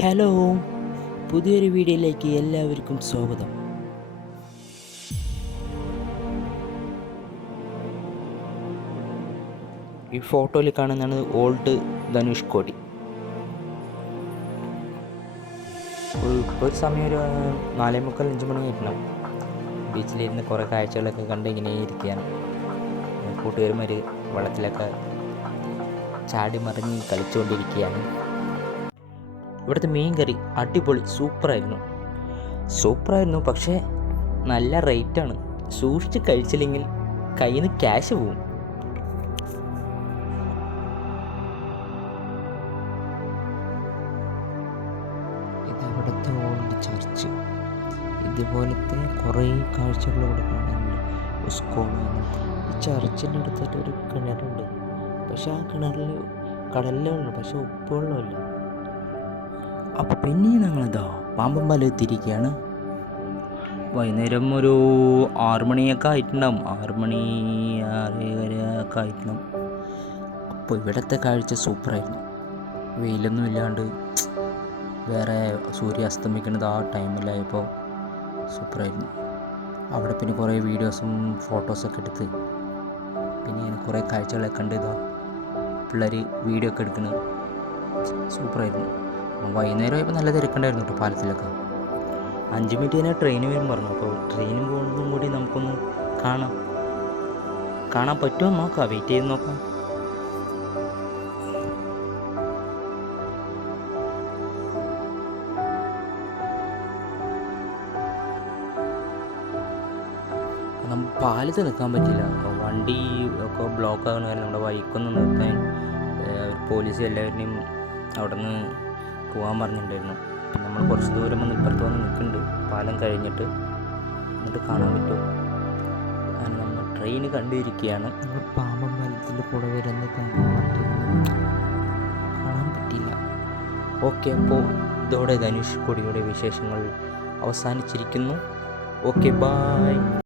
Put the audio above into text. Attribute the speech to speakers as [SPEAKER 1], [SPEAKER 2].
[SPEAKER 1] Hello പുതിയൊരു വീഡിയോയിലേക്ക് എല്ലാവർക്കും സ്വാഗതം. ഈ ഫോട്ടോയിൽ കാണുന്നതാണ് ഓൾഡ് ധനുഷ് കോടി. ഒരു സമയം ഒരു നാലേ മുക്കാൽ അഞ്ച് മണി കിട്ടണം ബീച്ചിലിരുന്ന് കുറേ കാഴ്ചകളൊക്കെ കണ്ട് ഇങ്ങനെ ഇരിക്കുകയാണ്. കൂട്ടുകാരന്മാർ വെള്ളത്തിലൊക്കെ ചാടി മറിഞ്ഞ് കളിച്ചുകൊണ്ടിരിക്കുകയാണ്. ഇവിടുത്തെ മീൻ കറി അടിപൊളി സൂപ്പറായിരുന്നു. സൂപ്പറായിരുന്നു പക്ഷേ നല്ല റേറ്റാണ്. സൂക്ഷിച്ച് കഴിച്ചില്ലെങ്കിൽ കയ്യിൽ നിന്ന് ക്യാഷ് പോവും. ഇതവിടുത്തെ ഓൾഡ് ചർച്ച്. ഇതുപോലത്തെ കുറേ കാഴ്ചകൾ അവിടെ കാണാനുണ്ട്. സ്കൂൾ ഈ ചർച്ചിന്റെ അടുത്തായിട്ട് ഒരു കിണറുണ്ട്. പക്ഷെ ആ കിണറിൽ കടലിലുള്ള പക്ഷെ ഉപ്പുവെള്ളമില്ല. അപ്പോൾ പിന്നെ പാമ്പും പാമ്പമ്പാലം എത്തിയിരിക്കുകയാണ് വൈകുന്നേരം ഒരു ആറ് മണിയൊക്കെ ആയിട്ടുണ്ടാവും. ആറ് മണി ആറേകര ഒക്കെ ആയിട്ടുണ്ടാവും. അപ്പോൾ ഇവിടുത്തെ കാഴ്ച സൂപ്പറായിരുന്നു. വെയിലൊന്നും ഇല്ലാണ്ട് വേറെ സൂര്യ അസ്തമിക്കുന്നത് ആ ടൈമിലായപ്പോൾ സൂപ്പറായിരുന്നു. അവിടെ പിന്നെ കുറേ വീഡിയോസും ഫോട്ടോസൊക്കെ എടുത്ത് പിന്നെ ഞാൻ കുറേ കാഴ്ചകളൊക്കെ കണ്ട് ഇതാ പിള്ളേർ വീഡിയോ ഒക്കെ എടുക്കുന്നത് സൂപ്പറായിരുന്നു. വൈകുന്നേരം ആയപ്പോൾ നല്ല തിരക്കുണ്ടായിരുന്നു കേട്ടോ പാലത്തിലൊക്കെ. അഞ്ച് മിനിറ്റ് തന്നെ ട്രെയിൻ വരും പറഞ്ഞു. അപ്പോൾ ട്രെയിനും പോകുന്നതും കൂടി നമുക്കൊന്ന് കാണാം. കാണാൻ പറ്റുമോ നോക്കാം. വെയിറ്റ് ചെയ്ത് നോക്കാം. പാലത്ത് നിൽക്കാൻ പറ്റില്ല. വണ്ടി ഒക്കെ ബ്ലോക്ക് ആകുന്ന കാരണം നമ്മുടെ ബൈക്കൊന്ന് നിർത്താൻ പോലീസ് എല്ലാവരുടെയും അവിടെ നിന്ന് പോകാൻ പറഞ്ഞിട്ടുണ്ടായിരുന്നു. പിന്നെ നമ്മൾ കുറച്ച് ദൂരം വന്ന് ഇപ്പുറത്ത് വന്ന് നിൽക്കുന്നുണ്ട്. പാലം കഴിഞ്ഞിട്ട് എന്നിട്ട് കാണാൻ പറ്റുമോ? അങ്ങനെ നമ്മൾ ട്രെയിൻ കണ്ടിരിക്കുകയാണ്. നമ്മൾ പാമ്പം പാലത്തിന്റെ കൂടെ വരുന്ന കാണാൻ പറ്റില്ല ഓക്കെ അപ്പോൾ ഇതോടെ ധനുഷ് കൊടിയുടെ വിശേഷങ്ങൾ അവസാനിച്ചിരിക്കുന്നു. Okay bye